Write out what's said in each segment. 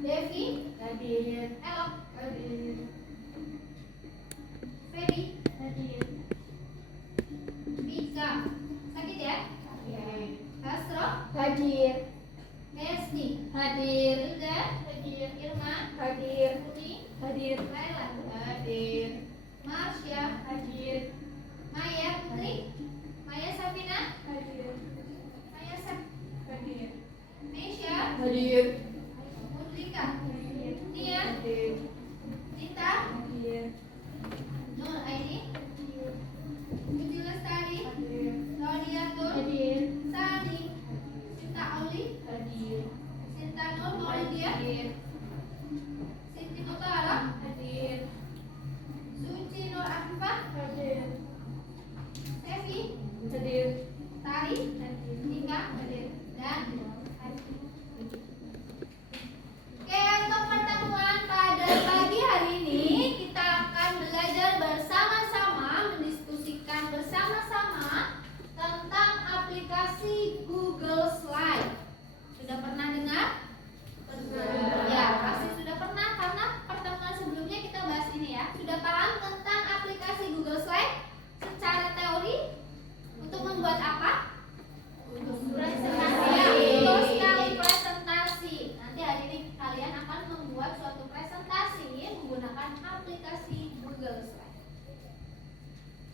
Devi, Hadir. Elok, Hadir. Feby, Hadir. Bika, sakit ya? Ya. Hasro, Hadir. Mesni, Hadir. Hilda, Hadir. Irma, Hadir. Umi, Hadir. Laila, Hadir. Marsha, Hadir. Maya Putri, Maya Safina, Hadir. Maya Saf, Hadir. Mesya, Hadir. Mudrika, Hadir. Nia, Hadir. Dita, Hadir. Nur Aini, Hadir. Budi Lestari, Hadir. Rodiatur, Hadir. Sani, Sinta Auli, Hadir. Sinta Nur Maulidia, Hadir. Siti Utara, Hadir. Suci Nur Afifah, Hadir. Tevi, Hadir. Tari, Hadir. Nika, Hadir. dan Oke, untuk pertemuan pada pagi hari ini kita akan belajar bersama-sama, mendiskusikan bersama-sama tentang aplikasi Google Slide. Sudah pernah dengar? Ya, pasti sudah pernah karena pertemuan sebelumnya kita bahas ini ya. Sudah paham tentang aplikasi Google Slide secara teori untuk membuat apa? Presentasi. Ya, betul sekali, presentasi. Nanti hari ini kalian akan membuat suatu presentasi menggunakan aplikasi Google Slide.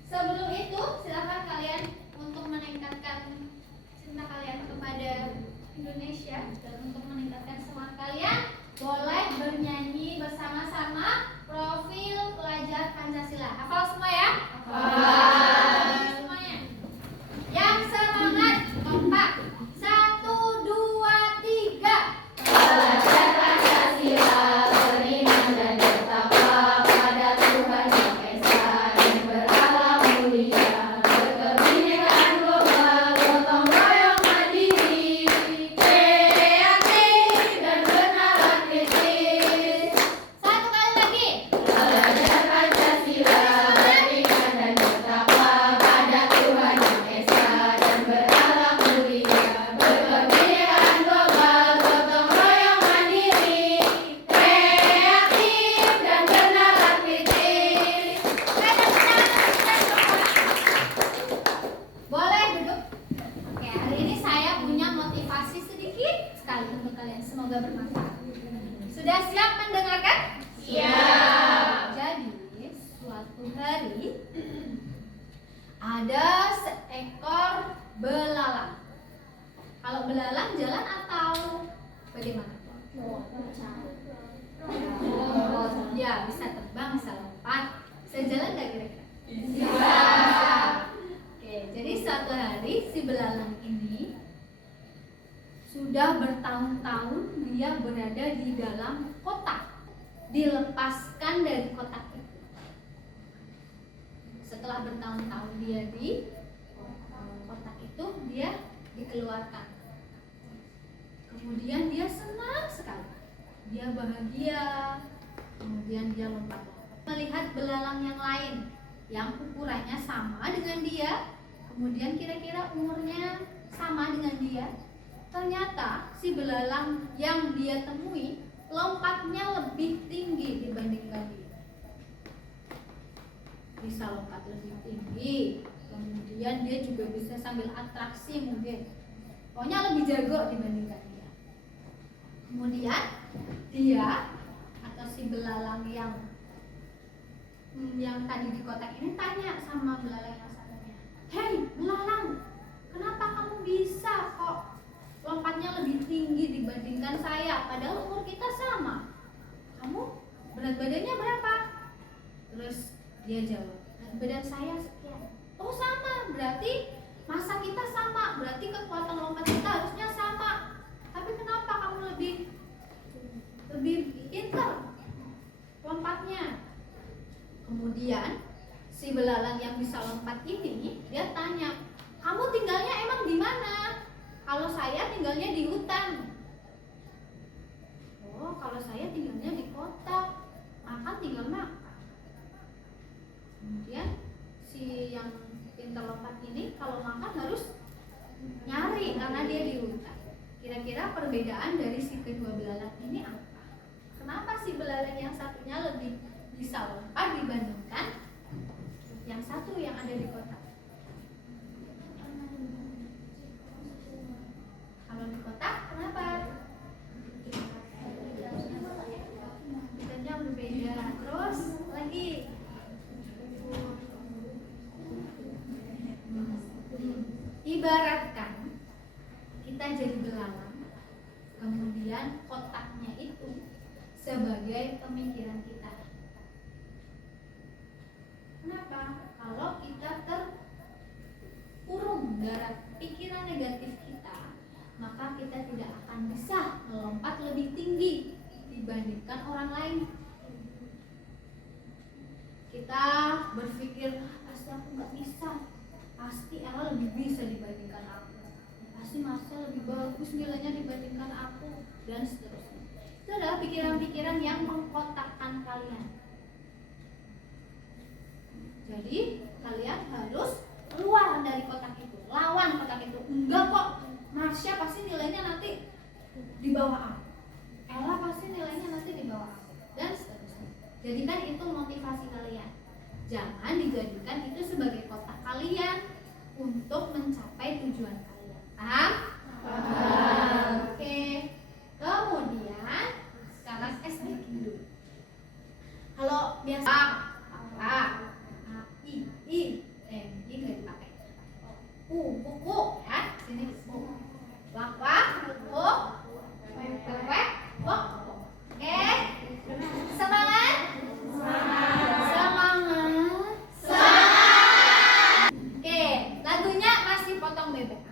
Sebelum itu, silakan kalian untuk meningkatkan cinta kalian kepada Indonesia dan untuk meningkatkan semangat kalian, boleh bernyanyi bersama-sama profil pelajar Pancasila. Hafal semua ya? Hafal semuanya. Yang semangat, kompak. 1, 2, 3. Belajar Pancasila, beriman dan bertakwa pada Tuhan Yang Esa dan berakhlak mulia, berkebinekaan global, gotong royong mandiri, kreatif dan bernalar kritis. Satu kali lagi. Belajar Pancasila, beriman dan bertakwa pada Tuhan Yang Esa dan berakhlak mulia, berkebinekaan global, gotong royong mandiri, kreatif dan bernalar kritis. Boleh duduk. Oke, hari ini saya punya motivasi sedikit sekali untuk kalian. Semoga bermanfaat. Sudah siap mendengarkan? Siap. Jadi, suatu hari ada seekor belalang. Kalau belalang jalan atau bagaimana? Ya, bisa terbang, bisa lompat. Bisa jalan nggak kira-kira? Bisa. Oke, jadi suatu hari si belalang ini sudah bertahun-tahun dia berada di dalam kotak, dilepaskan dari kotak itu. Setelah bertahun-tahun dia di kotak itu, dia dikeluarkan. Kemudian dia senang sekali, dia bahagia. Kemudian dia lompat-lompat melihat belalang yang lain yang ukurannya sama dengan dia, kemudian kira-kira umurnya sama dengan dia. Ternyata si belalang yang dia temui lompatnya lebih tinggi dibandingkan dia. Bisa lompat lebih tinggi, kemudian dia juga bisa sambil atraksi mungkin. Pokoknya lebih jago dibandingkan dia. Kemudian dia atau si belalang yang tadi di kotak ini tanya sama belalang yang satunya, "Hei belalang, kenapa kamu bisa kok lompatnya lebih tinggi dibandingkan saya? Padahal umur kita sama. Kamu berat badannya berapa?" Terus dia jawab, "Berat badan saya sekian." "Oh sama, berarti masa kita sama, berarti kekuatan lompat kita harusnya sama. Tapi kenapa kamu lebih pintar lompatnya?" Kemudian si belalang yang bisa lompat ini dia tanya, "Kamu tinggalnya emang di mana?" "Kalau saya tinggalnya di hutan." "Oh, kalau saya tinggalnya di kota. Makan tinggal makan." Kemudian si yang pintar lompat ini kalau makan harus nyari karena dia di hutan. Kira-kira perbedaan dari si kedua belalang ini apa? Kenapa si belalai yang satunya lebih bisa lompat dibandingkan yang satu yang ada di kotak? Kalau di kotak, kenapa? Habitatnya berbeda. Terus lagi. Ibaratkan kita jadi belalang, kemudian kotaknya itu sebagai pemikiran kita. Kenapa? Kalau kita terkurung dalam pikiran negatif kita, maka kita tidak akan bisa melompat lebih tinggi dibandingkan orang lain. Kita berpikir, pasti aku nggak bisa, pasti Ella lebih bisa dibandingkan aku, pasti Marcel lebih bagus nilainya dibandingkan aku, dan seterusnya. Itu adalah pikiran-pikiran yang mengkotakkan kalian. Jadi kalian harus keluar dari kotak itu, lawan kotak itu. Enggak kok, Marsha pasti nilainya nanti di bawah aku, Ella pasti nilainya nanti di bawah aku, dan seterusnya. Jadikan itu motivasi kalian. Jangan dijadikan itu sebagai kotak kalian untuk mencapai tujuan kalian. Paham? Paham. Oke. Kemudian sekarang S bikin dulu. Kalau biasa I nggak dipakai. Buku ya, sini buku. Wak buku. Wek wak. Oke. Semangat. Oke, lagunya masih potong bebek.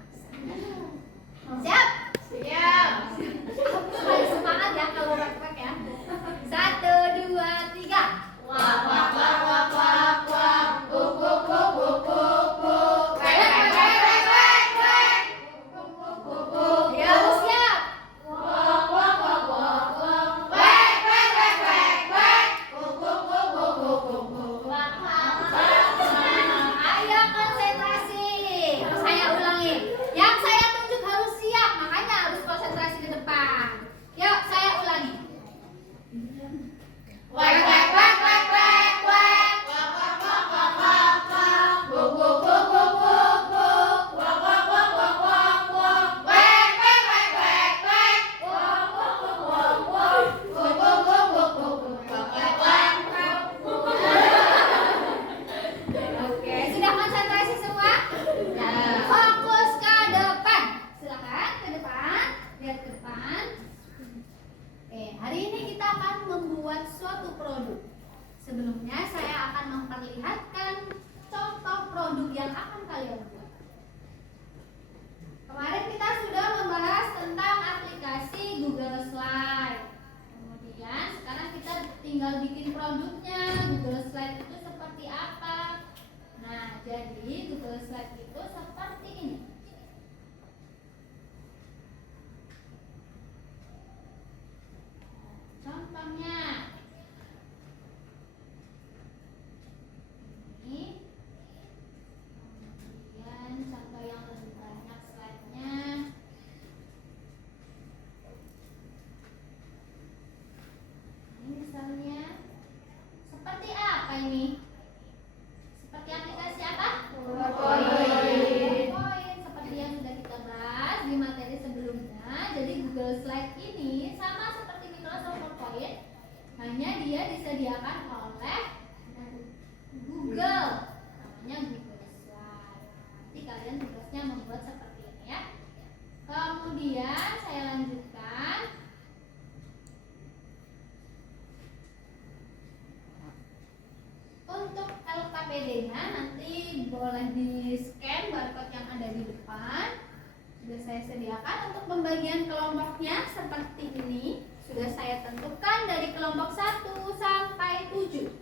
Siap? Siap. Harus semangat ya kalau wek ya. 1, 2, 3. Wak wak wak wak wak wak. Buk buk buk buk buk buk. Wek wek wek wek wek wek. Buk buk buk buk. Ya, siap. Wak wak wak wak wak. Wek wek wek wek wek. Buk buk buk buk buk buk buk. Wak wak wak wak. Ayo konsentrasi. Saya ulangi. Yang saya tunjuk harus siap, makanya harus konsentrasi ke depan. Yuk, saya ulangi. Wek wek wek wek wek wek. Wak wak wak wak wak wak. Buk buk buk buk buk buk. Wak wak wak wak wak wak. Wek wek wek wek wek. Wak wak wak wak wak. Buk buk buk buk buk buk. Wak wek wek wek. Oke, sudah konsentrasi semua? Ya. Fokus ke depan. Silakan ke depan. Lihat ke depan. Oke, hari ini kita akan membuat suatu produk. Sebelumnya saya akan memperlihatkan contoh produk yang akan kalian buat. Kemarin kita sudah membahas tentang aplikasi Google Slide. Kemudian sekarang kita tinggal bikin produknya. Google Slide itu seperti apa? Nah, jadi Google Slide itu seperti ini. Contohnya ini. Kemudian contoh yang lebih banyak slide-nya. Ini misalnya seperti apa ini? Seperti aplikasi apa? PowerPoint. PowerPoint, seperti yang sudah kita bahas di materi sebelumnya. Jadi Google Slide ini sama seperti Microsoft PowerPoint, hanya dia disediakan oleh Google, namanya Google Slide. Nanti kalian tugasnya membuat seperti ini ya. Kemudian saya lanjutkan. Untuk LKPD-nya nanti boleh di scan barcode yang ada di depan. Sudah saya sediakan. Untuk pembagian kelompoknya seperti ini. Sudah saya tentukan dari kelompok 1 sampai 7.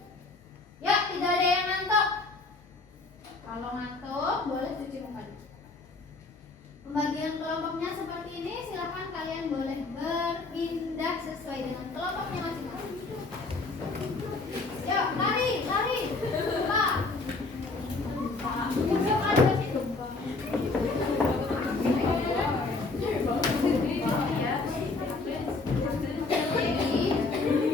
Yuk, tidak ada yang ngantuk. Kalau ngantuk boleh cuci muka dulu. Pembagian kelompoknya seperti ini. Silahkan kalian boleh berpindah sesuai dengan kelompoknya masing-masing. Yuk, lari. Pak. Yuk, ada di situ. Jadi,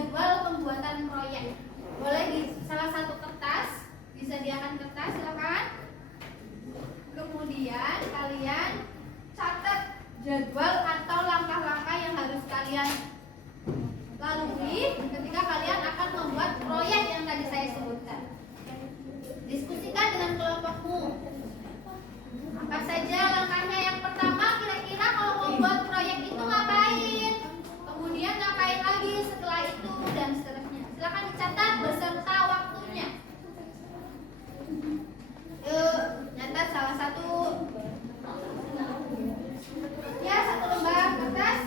jadwal pembuatan proyek. Boleh di salah satu kertas, disediakan kertas, silakan. Kemudian kalian catat jadwal atau langkah-langkah yang harus kalian lalui ketika kalian akan membuat proyek yang tadi saya sebutkan. Diskusikan dengan kelompokmu. Apa saja langkahnya? Yang pertama, kira-kira kalau membuat proyek itu ngapain? Kemudian ngapain lagi setelah itu dan seterusnya. Silakan dicatat beserta waktunya. Yuk, nyatat salah satu. Ya, satu lembar kertas.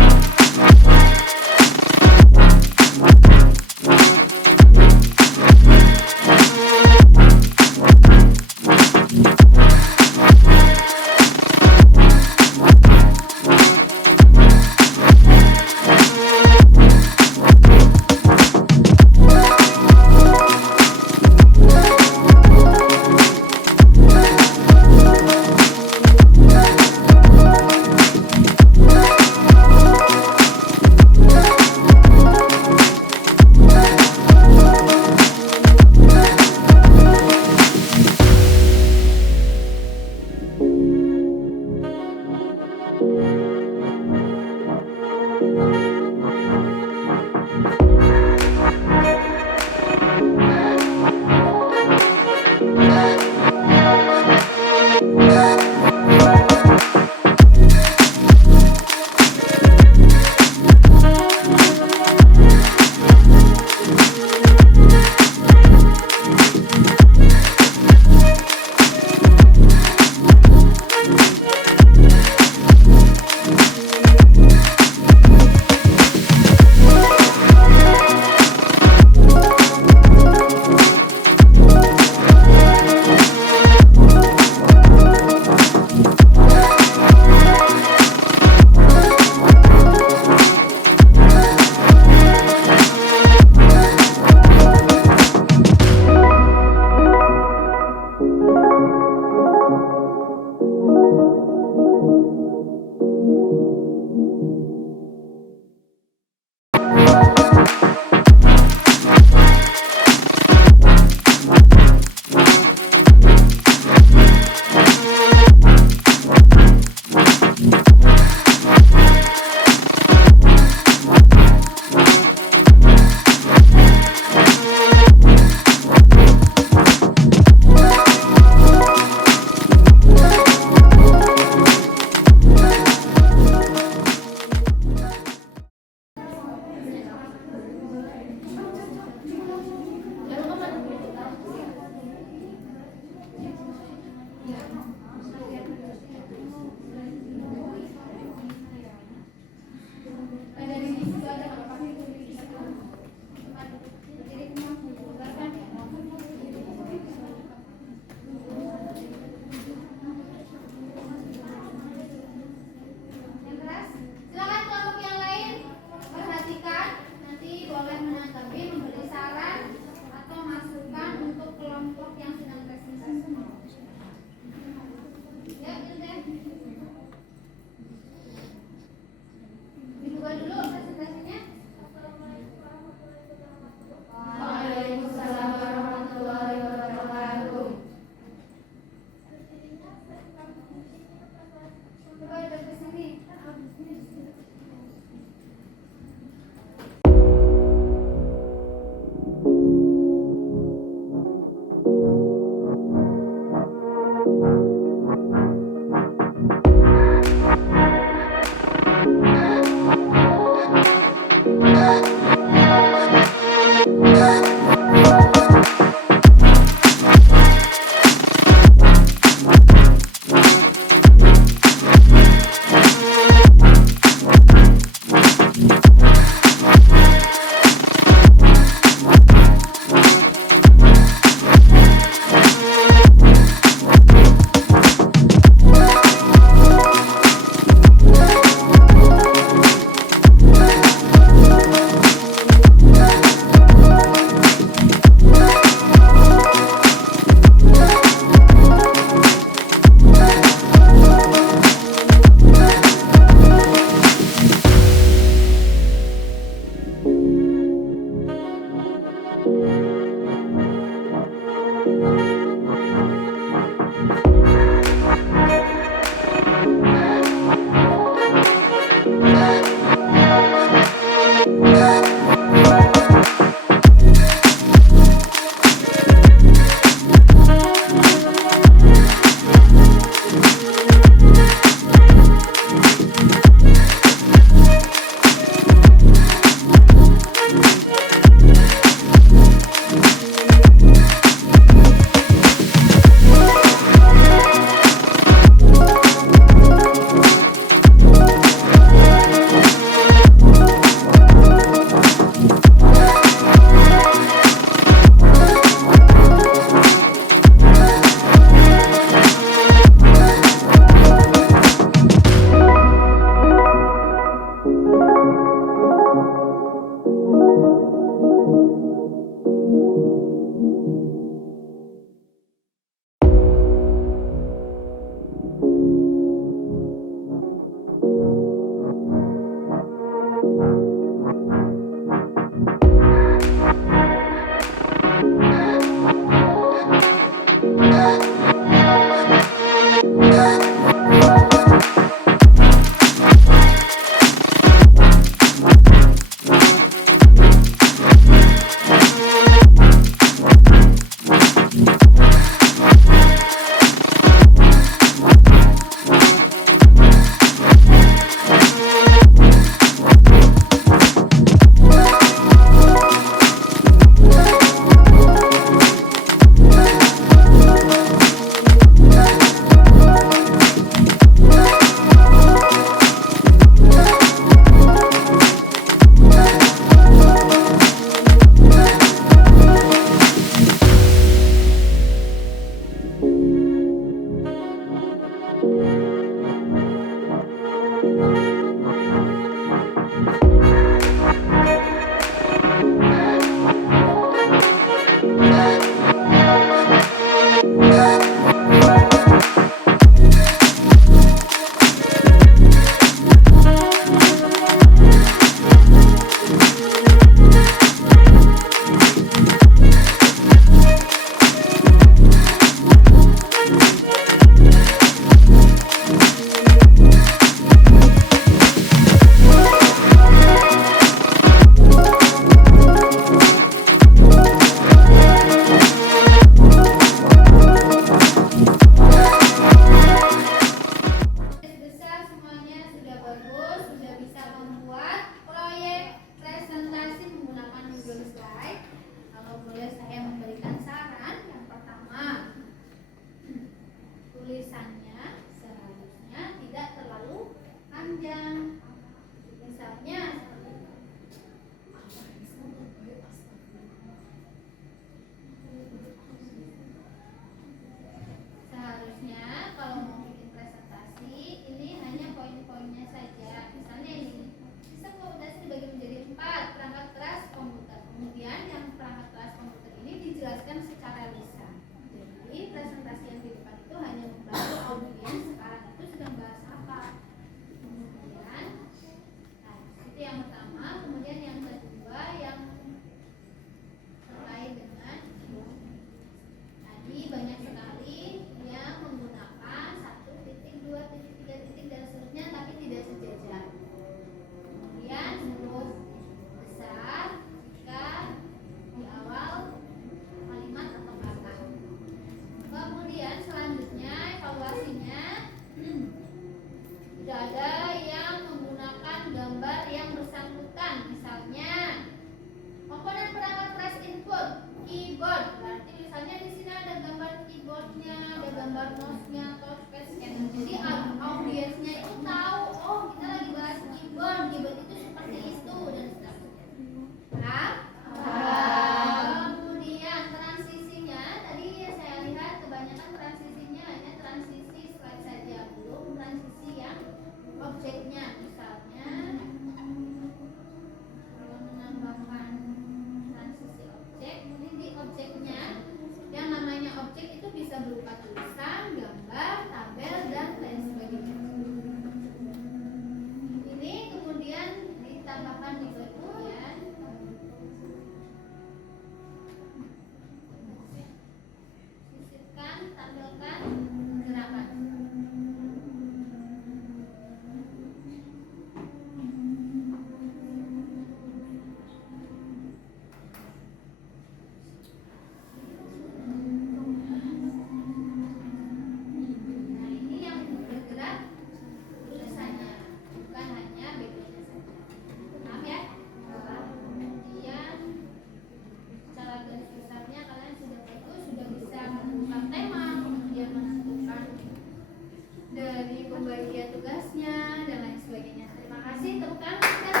bagian tugasnya dan lain sebagainya. Terima kasih, tepuk tangan.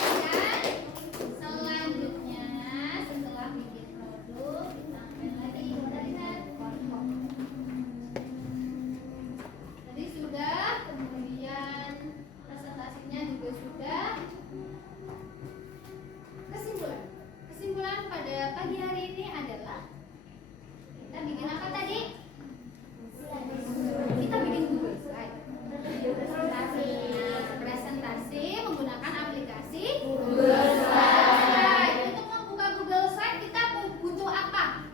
Kemudian selanjutnya setelah bikin produk kita ambil lagi, kita lihat. Tadi sudah, kemudian presentasinya juga sudah. Kesimpulan pada pagi hari ini adalah kita bikin apa tadi? Kita bikin Google Slide. Presentasi menggunakan aplikasi Google Slide. Untuk membuka Google Slide kita butuh apa?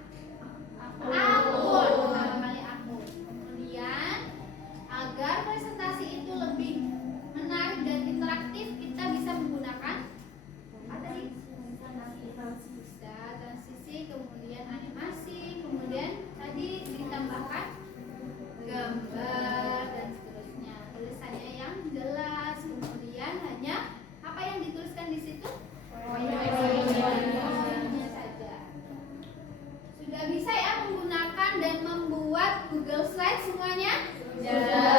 Akun. Pertama kali akun. Kemudian agar presentasi itu lebih menarik dan interaktif, kita bisa menggunakan apa tadi? Bisa transisi, kemudian animasi, kemudian tadi ditambahkan gambar dan seterusnya. Tulisannya yang jelas, kemudian hanya apa yang dituliskan di situ? Poin-poinnya saja. Sudah bisa ya menggunakan dan membuat Google Slide semuanya? Sudah.